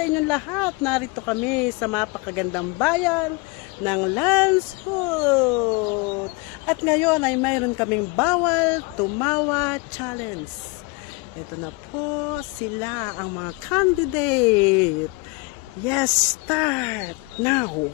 sa inyong lahat. Narito kami sa mapakagandang bayan ng Landshut. At ngayon ay mayroon kaming bawal tumawa challenge. Ito na po sila ang mga candidate. Yes, start now!